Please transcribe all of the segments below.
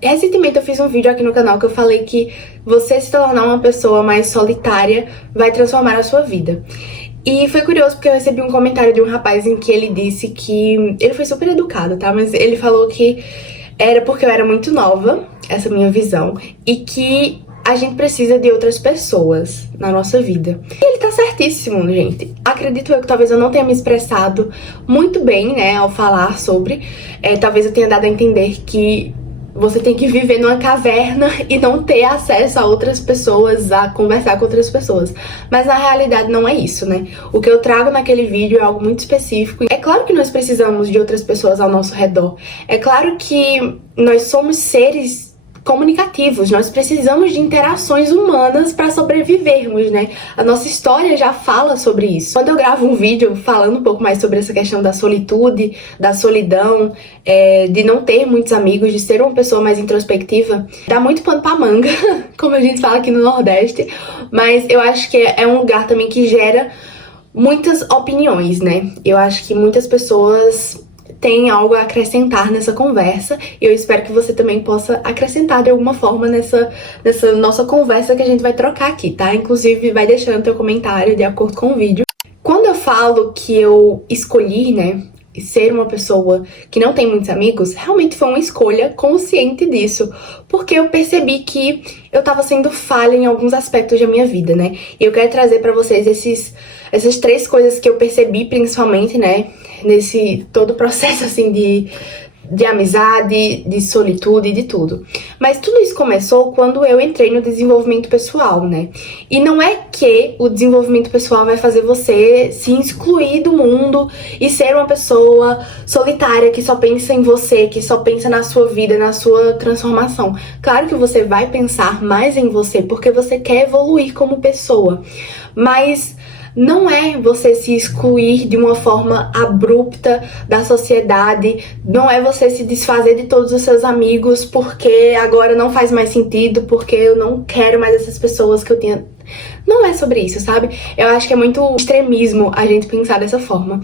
Recentemente eu fiz um vídeo aqui no canal que eu falei que você se tornar uma pessoa mais solitária vai transformar a sua vida. E foi curioso porque eu recebi um comentário de um rapaz em que ele disse que... Ele foi super educado, tá? Mas ele falou que era porque eu era muito nova, essa minha visão, e que a gente precisa de outras pessoas na nossa vida. E ele tá certíssimo, gente. Acredito eu que talvez eu não tenha me expressado muito bem, né, ao falar sobre. Talvez eu tenha dado a entender que você tem que viver numa caverna e não ter acesso a outras pessoas, a conversar com outras pessoas. Mas na realidade não é isso, né? O que eu trago naquele vídeo é algo muito específico. É claro que nós precisamos de outras pessoas ao nosso redor. É claro que nós somos seres comunicativos, nós precisamos de interações humanas para sobrevivermos, né? A nossa história já fala sobre isso. Quando eu gravo um vídeo falando um pouco mais sobre essa questão da solitude, da solidão, de não ter muitos amigos, de ser uma pessoa mais introspectiva, dá muito pano pra manga, como a gente fala aqui no Nordeste, mas eu acho que é um lugar também que gera muitas opiniões, né? Eu acho que muitas pessoas tem algo a acrescentar nessa conversa e eu espero que você também possa acrescentar de alguma forma nessa nossa conversa que a gente vai trocar aqui, tá? Inclusive, vai deixando teu comentário de acordo com o vídeo. Quando eu falo que eu escolhi, né, ser uma pessoa que não tem muitos amigos, realmente foi uma escolha consciente disso, porque eu percebi que eu tava sendo falha em alguns aspectos da minha vida, né? E eu quero trazer pra vocês essas três coisas que eu percebi principalmente, né, nesse todo o processo, assim, de amizade, de solitude, de tudo. Mas tudo isso começou quando eu entrei no desenvolvimento pessoal, né? E não é que o desenvolvimento pessoal vai fazer você se excluir do mundo e ser uma pessoa solitária que só pensa em você, que só pensa na sua vida, na sua transformação. Claro que você vai pensar mais em você porque você quer evoluir como pessoa, mas não é você se excluir de uma forma abrupta da sociedade, não é você se desfazer de todos os seus amigos porque agora não faz mais sentido, porque eu não quero mais essas pessoas que eu tinha. Não é sobre isso, sabe? Eu acho que é muito extremismo a gente pensar dessa forma.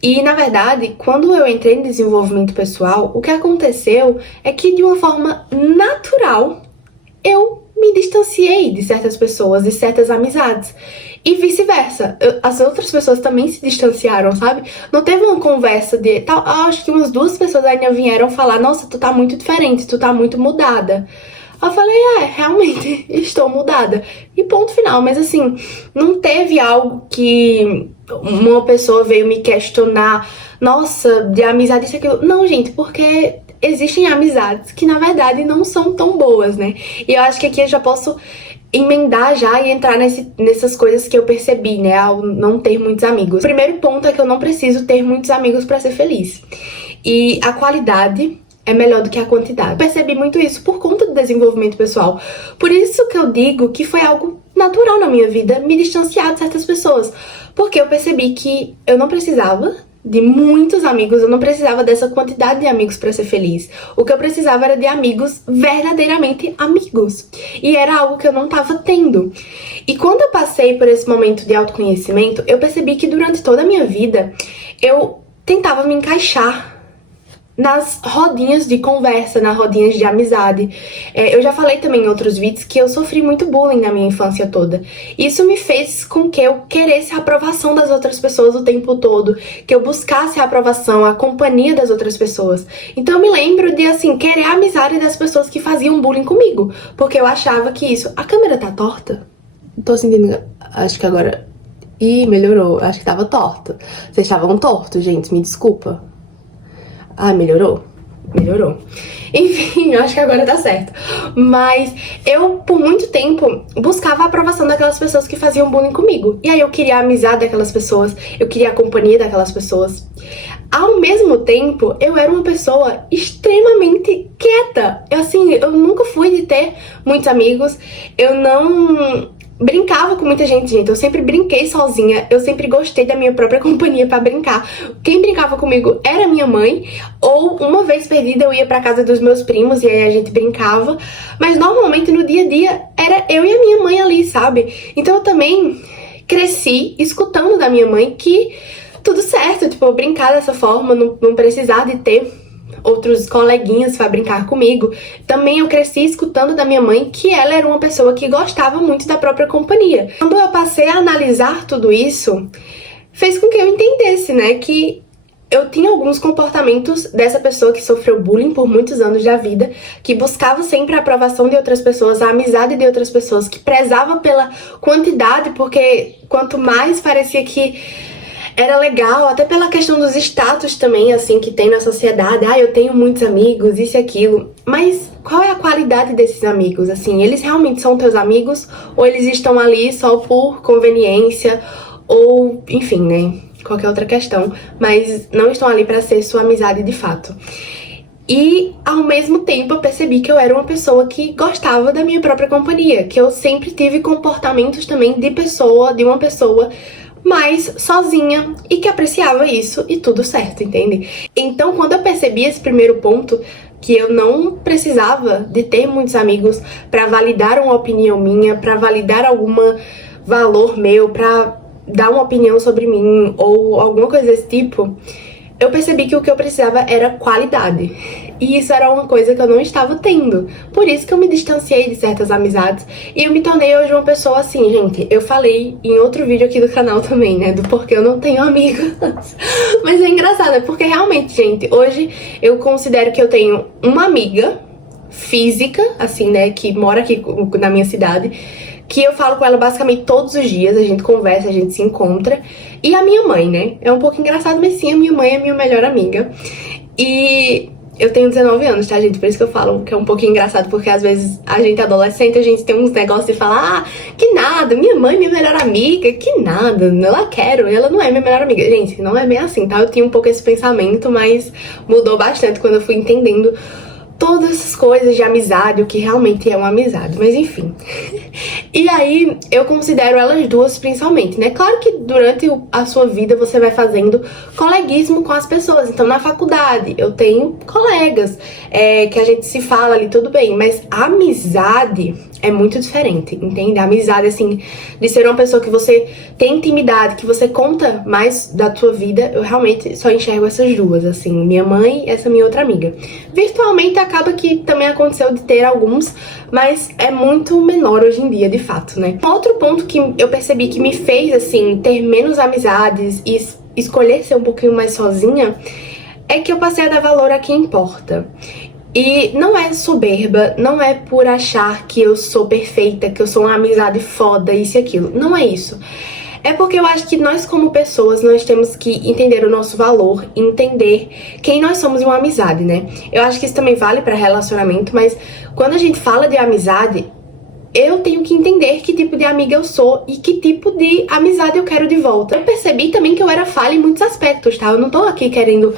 E, na verdade, quando eu entrei no desenvolvimento pessoal, o que aconteceu é que, de uma forma natural, eu me distanciei de certas pessoas, de certas amizades. E vice-versa. As outras pessoas também se distanciaram, sabe? Não teve uma conversa de... acho que umas duas pessoas ainda vieram falar: nossa, tu tá muito diferente, tu tá muito mudada. Eu falei: realmente, estou mudada. E ponto final. Mas assim, não teve algo que uma pessoa veio me questionar: nossa, de amizade isso e aquilo. Não, gente, porque existem amizades que na verdade não são tão boas, né? E eu acho que aqui eu já posso emendar já e entrar nessas coisas que eu percebi, né, ao não ter muitos amigos. O primeiro ponto é que eu não preciso ter muitos amigos pra ser feliz. E a qualidade é melhor do que a quantidade. Eu percebi muito isso por conta do desenvolvimento pessoal. Por isso que eu digo que foi algo natural na minha vida me distanciar de certas pessoas. Porque eu percebi que eu não precisava de muitos amigos, eu não precisava dessa quantidade de amigos para ser feliz. O que eu precisava era de amigos verdadeiramente amigos. E era algo que eu não estava tendo. E quando eu passei por esse momento de autoconhecimento, eu percebi que durante toda a minha vida eu tentava me encaixar nas rodinhas de conversa, nas rodinhas de amizade. Eu já falei também em outros vídeos que eu sofri muito bullying na minha infância toda. Isso me fez com que eu queresse a aprovação das outras pessoas o tempo todo, que eu buscasse a aprovação, a companhia das outras pessoas. Então eu me lembro de, assim, querer a amizade das pessoas que faziam bullying comigo, porque eu achava que isso... A câmera tá torta? Tô sentindo... Acho que agora... Ih, melhorou. Acho que tava torta. Vocês estavam tortos, gente, me desculpa. Melhorou? Melhorou. Enfim, eu acho que agora tá certo. Mas eu, por muito tempo, buscava a aprovação daquelas pessoas que faziam bullying comigo. E aí eu queria a amizade daquelas pessoas, eu queria a companhia daquelas pessoas. Ao mesmo tempo, eu era uma pessoa extremamente quieta. Eu nunca fui de ter muitos amigos. Eu não brincava com muita gente, eu sempre brinquei sozinha, eu sempre gostei da minha própria companhia pra brincar. Quem brincava comigo era minha mãe, ou uma vez perdida eu ia pra casa dos meus primos e aí a gente brincava, mas normalmente no dia a dia era eu e a minha mãe ali, sabe? Então eu também cresci escutando da minha mãe que tudo certo, tipo, eu brincar dessa forma, não precisar de ter outros coleguinhas pra brincar comigo, também eu cresci escutando da minha mãe que ela era uma pessoa que gostava muito da própria companhia. Quando eu passei a analisar tudo isso, fez com que eu entendesse, né, que eu tinha alguns comportamentos dessa pessoa que sofreu bullying por muitos anos da vida, que buscava sempre a aprovação de outras pessoas, a amizade de outras pessoas, que prezava pela quantidade, porque quanto mais parecia que era legal, até pela questão dos status também, assim, que tem na sociedade. Ah, eu tenho muitos amigos, isso e aquilo. Mas qual é a qualidade desses amigos? Assim, eles realmente são teus amigos? Ou eles estão ali só por conveniência? Ou, enfim, né? Qualquer outra questão. Mas não estão ali pra ser sua amizade de fato. E, ao mesmo tempo, eu percebi que eu era uma pessoa que gostava da minha própria companhia. Que eu sempre tive comportamentos também de uma pessoa mais sozinha e que apreciava isso e tudo certo, entende? Então, quando eu percebi esse primeiro ponto, que eu não precisava de ter muitos amigos pra validar uma opinião minha, pra validar algum valor meu, pra dar uma opinião sobre mim ou alguma coisa desse tipo, eu percebi que o que eu precisava era qualidade. E isso era uma coisa que eu não estava tendo. Por isso que eu me distanciei de certas amizades. E eu me tornei hoje uma pessoa assim, gente. Eu falei em outro vídeo aqui do canal também, né? Do porquê eu não tenho amigos. Mas é engraçado, porque realmente, gente, hoje eu considero que eu tenho uma amiga física, assim, né? Que mora aqui na minha cidade, que eu falo com ela basicamente todos os dias, a gente conversa, a gente se encontra. E a minha mãe, né? É um pouco engraçado, mas sim, a minha mãe é minha melhor amiga. E eu tenho 19 anos, tá, gente? Por isso que eu falo que é um pouquinho engraçado, porque às vezes a gente adolescente, a gente tem uns negócios de falar, que nada, minha mãe é minha melhor amiga, que nada, ela quero, ela não é minha melhor amiga. Gente, não é bem assim, tá? Eu tinha um pouco esse pensamento, mas mudou bastante quando eu fui entendendo todas essas coisas de amizade, o que realmente é uma amizade, mas enfim. E aí, eu considero elas duas principalmente, né? Claro que durante a sua vida você vai fazendo coleguismo com as pessoas. Então, na faculdade, eu tenho colegas que a gente se fala ali, tudo bem. Mas a amizade é muito diferente, entende? A amizade, assim, de ser uma pessoa que você tem intimidade, que você conta mais da sua vida, eu realmente só enxergo essas duas, assim. Minha mãe e essa minha outra amiga. Virtualmente, acaba que também aconteceu de ter alguns, mas é muito menor hoje em dia, de fato, né? Outro ponto que eu percebi que me fez, assim, ter menos amizades e escolher ser um pouquinho mais sozinha, é que eu passei a dar valor a quem importa. E não é soberba, não é por achar que eu sou perfeita, que eu sou uma amizade foda, isso e aquilo. Não é isso. É porque eu acho que nós, como pessoas, nós temos que entender o nosso valor, entender quem nós somos em uma amizade, né? Eu acho que isso também vale pra relacionamento, mas quando a gente fala de amizade, eu tenho que entender que tipo de amiga eu sou e que tipo de amizade eu quero de volta. Eu percebi também que eu era falha em muitos aspectos, tá? Eu não tô aqui querendo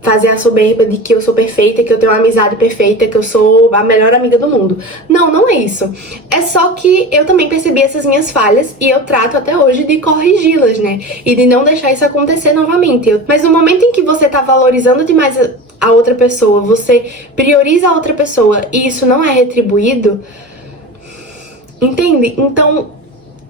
fazer a soberba de que eu sou perfeita, que eu tenho uma amizade perfeita, que eu sou a melhor amiga do mundo. Não, não é isso. É só que eu também percebi essas minhas falhas e eu trato até hoje de corrigi-las, né? E de não deixar isso acontecer novamente. Mas no momento em que você tá valorizando demais a outra pessoa, você prioriza a outra pessoa e isso não é retribuído, entende? Então,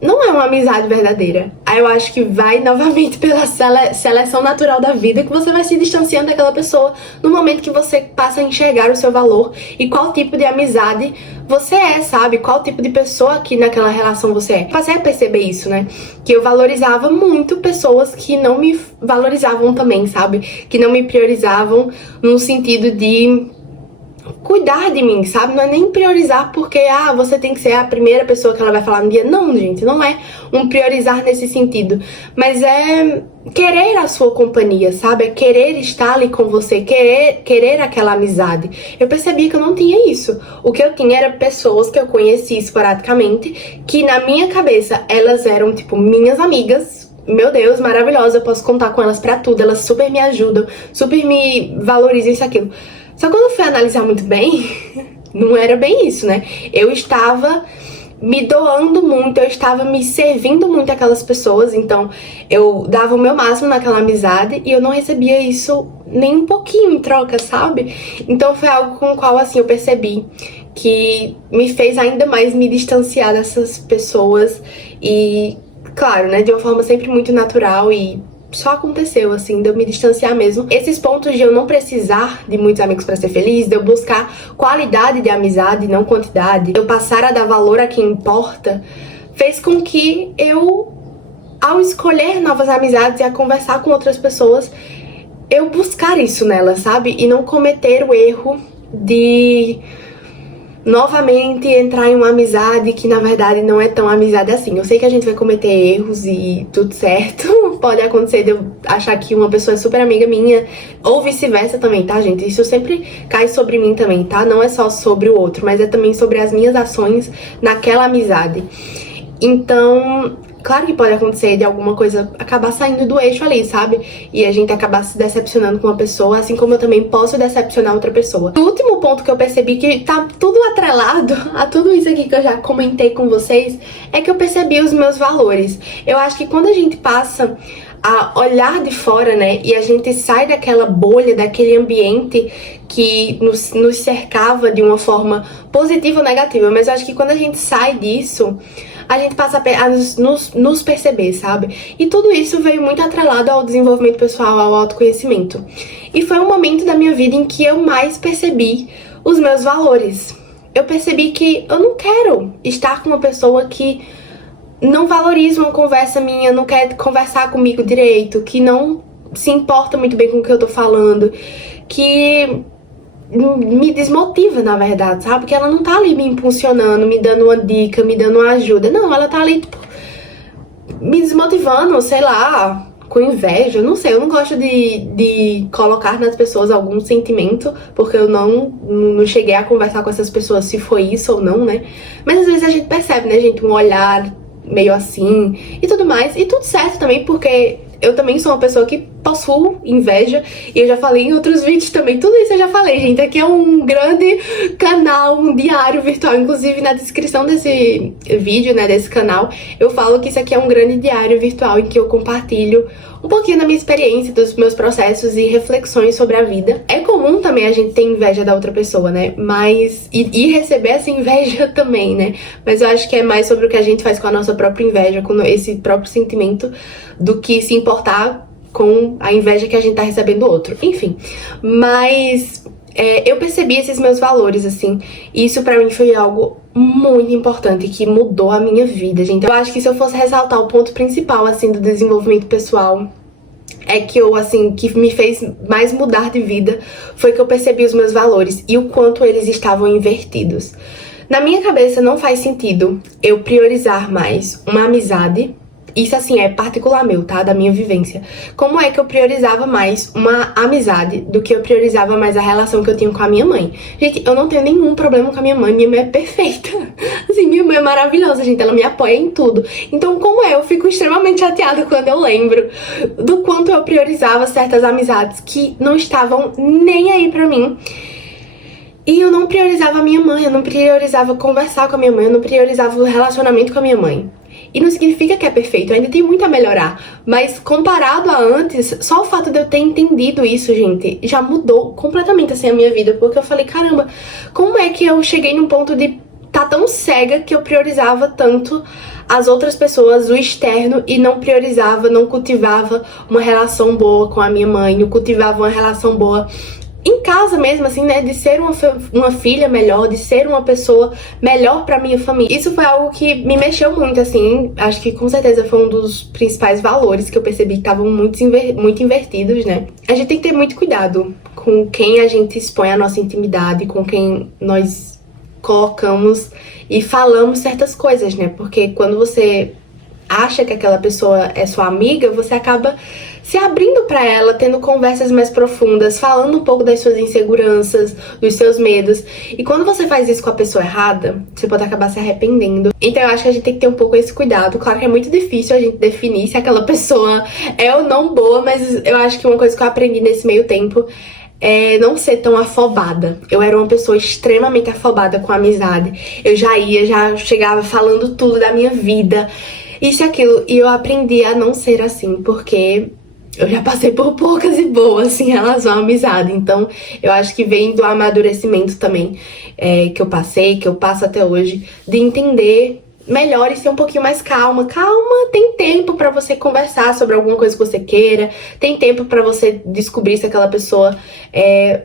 não é uma amizade verdadeira. Aí eu acho que vai novamente pela seleção natural da vida, que você vai se distanciando daquela pessoa no momento que você passa a enxergar o seu valor e qual tipo de amizade você é, sabe? Qual tipo de pessoa que naquela relação você é. Passei a perceber isso, né? Que eu valorizava muito pessoas que não me valorizavam também, sabe? Que não me priorizavam no sentido de cuidar de mim, sabe? Não é nem priorizar porque, você tem que ser a primeira pessoa que ela vai falar no dia. Não, gente, não é um priorizar nesse sentido. Mas é querer a sua companhia, sabe? É querer estar ali com você, querer aquela amizade. Eu percebi que eu não tinha isso. O que eu tinha era pessoas que eu conhecia esporadicamente, que na minha cabeça elas eram, tipo, minhas amigas. Meu Deus, maravilhosa, eu posso contar com elas pra tudo, elas super me ajudam, super me valorizam, isso e aquilo. Só que quando eu fui analisar muito bem, não era bem isso, né? Eu estava me doando muito, eu estava me servindo muito àquelas pessoas, então eu dava o meu máximo naquela amizade e eu não recebia isso nem um pouquinho em troca, sabe? Então foi algo com o qual, assim, eu percebi que me fez ainda mais me distanciar dessas pessoas e, claro, né, de uma forma sempre muito natural e só aconteceu, assim, de eu me distanciar mesmo. Esses pontos de eu não precisar de muitos amigos pra ser feliz, de eu buscar qualidade de amizade, não quantidade, eu passar a dar valor a quem importa, fez com que eu, ao escolher novas amizades e a conversar com outras pessoas, eu buscar isso nelas, sabe? E não cometer o erro de novamente entrar em uma amizade que na verdade não é tão amizade assim. Eu sei que a gente vai cometer erros e tudo certo. Pode acontecer de eu achar que uma pessoa é super amiga minha, ou vice-versa também, tá, gente? Isso sempre cai sobre mim também, tá? Não é só sobre o outro, mas é também sobre as minhas ações naquela amizade. Então, claro que pode acontecer de alguma coisa acabar saindo do eixo ali, sabe? E a gente acabar se decepcionando com uma pessoa, assim como eu também posso decepcionar outra pessoa. O último ponto que eu percebi que tá tudo atrelado a tudo isso aqui que eu já comentei com vocês, é que eu percebi os meus valores. Eu acho que quando a gente passa a olhar de fora, né, e a gente sai daquela bolha, daquele ambiente que nos cercava de uma forma positiva ou negativa, mas eu acho que quando a gente sai disso, a gente passa a nos perceber, sabe? E tudo isso veio muito atrelado ao desenvolvimento pessoal, ao autoconhecimento. E foi um momento da minha vida em que eu mais percebi os meus valores. Eu percebi que eu não quero estar com uma pessoa que não valoriza uma conversa minha, não quer conversar comigo direito, que não se importa muito bem com o que eu tô falando, que me desmotiva, na verdade, sabe? Porque ela não tá ali me impulsionando, me dando uma dica, me dando uma ajuda. Não, ela tá ali, tipo, me desmotivando, sei lá, com inveja. Não sei, eu não gosto de colocar nas pessoas algum sentimento, porque eu não cheguei a conversar com essas pessoas se foi isso ou não, né? Mas às vezes a gente percebe, né, gente? Um olhar meio assim e tudo mais. E tudo certo também, porque eu também sou uma pessoa que possuo inveja, e eu já falei em outros vídeos também, tudo isso eu já falei, gente. Aqui é um grande canal, um diário virtual, inclusive na descrição desse vídeo, né, desse canal, eu falo que isso aqui é um grande diário virtual em que eu compartilho um pouquinho da minha experiência, dos meus processos e reflexões sobre a vida. É comum também a gente ter inveja da outra pessoa, né, mas e receber essa inveja também, né, mas eu acho que é mais sobre o que a gente faz com a nossa própria inveja, com esse próprio sentimento, do que se importar com a inveja que a gente tá recebendo do outro. Enfim, mas eu percebi esses meus valores, assim, e isso pra mim foi algo muito importante, que mudou a minha vida, gente. Eu acho que se eu fosse ressaltar o ponto principal, assim, do desenvolvimento pessoal, é que eu, assim, que me fez mais mudar de vida, foi que eu percebi os meus valores e o quanto eles estavam invertidos. Na minha cabeça não faz sentido eu priorizar mais uma amizade. Isso, assim, é particular meu, tá? Da minha vivência. Como é que eu priorizava mais uma amizade do que eu priorizava mais a relação que eu tinha com a minha mãe? Gente, eu não tenho nenhum problema com a minha mãe. Minha mãe é perfeita. Assim, minha mãe é maravilhosa, gente. Ela me apoia em tudo. Então, como é? Eu fico extremamente chateada quando eu lembro do quanto eu priorizava certas amizades que não estavam nem aí pra mim. E eu não priorizava a minha mãe, eu não priorizava conversar com a minha mãe, eu não priorizava o relacionamento com a minha mãe. E não significa que é perfeito, ainda tem muito a melhorar. Mas comparado a antes, só o fato de eu ter entendido isso, gente, já mudou completamente assim a minha vida. Porque eu falei, caramba, como é que eu cheguei num ponto de tá tão cega que eu priorizava tanto as outras pessoas, o externo, e não priorizava, não cultivava uma relação boa com a minha mãe, não cultivava uma relação boa em casa mesmo, assim, né, de ser uma filha melhor, de ser uma pessoa melhor pra minha família. Isso foi algo que me mexeu muito, assim, acho que com certeza foi um dos principais valores que eu percebi que estavam muito invertidos, né. A gente tem que ter muito cuidado com quem a gente expõe a nossa intimidade, com quem nós colocamos e falamos certas coisas, né, porque quando você acha que aquela pessoa é sua amiga, você acaba se abrindo pra ela, tendo conversas mais profundas, falando um pouco das suas inseguranças, dos seus medos. E quando você faz isso com a pessoa errada, você pode acabar se arrependendo. Então eu acho que a gente tem que ter um pouco esse cuidado. Claro que é muito difícil a gente definir se aquela pessoa é ou não boa, mas eu acho que uma coisa que eu aprendi nesse meio tempo é não ser tão afobada. Eu era uma pessoa extremamente afobada com a amizade. Eu já chegava falando tudo da minha vida, isso e aquilo. E eu aprendi a não ser assim, porque eu já passei por poucas e boas em relação à amizade. Então, eu acho que vem do amadurecimento também que eu passei, que eu passo até hoje, de entender melhore ser um pouquinho mais calma. Calma, tem tempo pra você conversar sobre alguma coisa que você queira, tem tempo pra você descobrir se aquela pessoa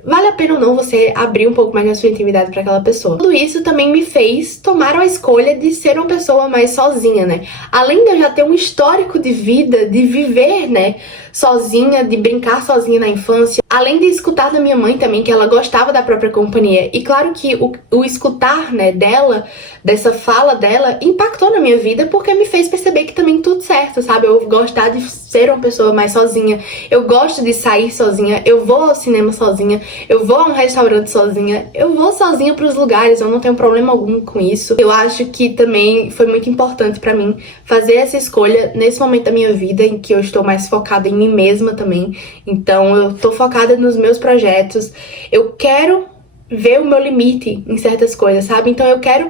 vale a pena ou não você abrir um pouco mais da sua intimidade pra aquela pessoa. Tudo isso também me fez tomar a escolha de ser uma pessoa mais sozinha, né? Além de eu já ter um histórico de vida, de viver, né, sozinha, de brincar sozinha na infância, além de escutar da minha mãe também, que ela gostava da própria companhia. E claro que o escutar, né, dela, dessa fala dela, impactou na minha vida, porque me fez perceber que também tudo certo, sabe? Eu gostar de ser uma pessoa mais sozinha, eu gosto de sair sozinha, eu vou ao cinema sozinha, eu vou a um restaurante sozinha, eu vou sozinha pros lugares, eu não tenho problema algum com isso. Eu acho que também foi muito importante pra mim fazer essa escolha nesse momento da minha vida em que eu estou mais focada em mim mesma também. Então eu tô focada nos meus projetos, eu quero ver o meu limite em certas coisas, sabe? Então eu quero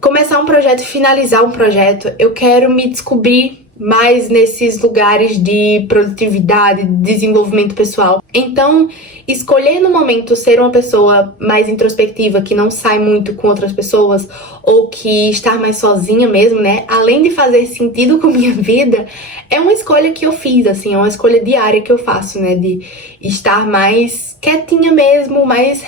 começar um projeto e finalizar um projeto, eu quero me descobrir mais nesses lugares de produtividade, de desenvolvimento pessoal. Então, escolher no momento ser uma pessoa mais introspectiva, que não sai muito com outras pessoas, ou que estar mais sozinha mesmo, né? Além de fazer sentido com minha vida, é uma escolha que eu fiz, assim, é uma escolha diária que eu faço, né? De estar mais quietinha mesmo, mais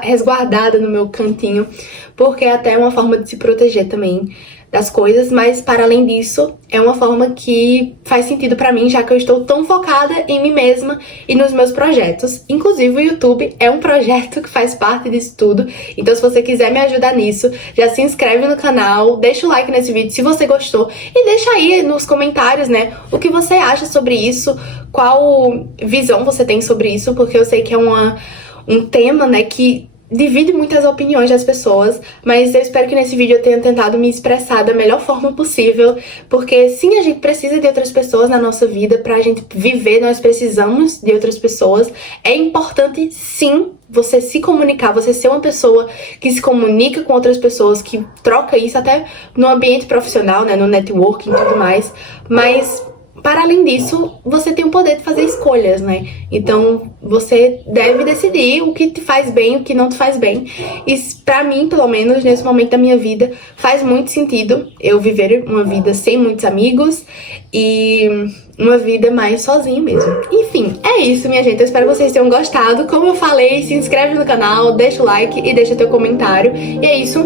resguardada no meu cantinho, porque é até uma forma de se proteger também das coisas, mas para além disso, é uma forma que faz sentido pra mim, já que eu estou tão focada em mim mesma e nos meus projetos. Inclusive o YouTube é um projeto que faz parte disso tudo, então se você quiser me ajudar nisso, já se inscreve no canal, deixa o like nesse vídeo se você gostou e deixa aí nos comentários, né, o que você acha sobre isso, qual visão você tem sobre isso, porque eu sei que é um tema, né, que divide muitas opiniões das pessoas, mas eu espero que nesse vídeo eu tenha tentado me expressar da melhor forma possível, porque sim, a gente precisa de outras pessoas na nossa vida pra gente viver, nós precisamos de outras pessoas. É importante sim você se comunicar, você ser uma pessoa que se comunica com outras pessoas, que troca isso até no ambiente profissional, né, no networking e tudo mais, mas para além disso, você tem o poder de fazer escolhas, né? Então, você deve decidir o que te faz bem, o que não te faz bem. E pra mim, pelo menos, nesse momento da minha vida, faz muito sentido eu viver uma vida sem muitos amigos e uma vida mais sozinha mesmo. Enfim, é isso, minha gente. Eu espero que vocês tenham gostado. Como eu falei, se inscreve no canal, deixa o like e deixa teu comentário. E é isso.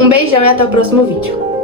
Um beijão e até o próximo vídeo.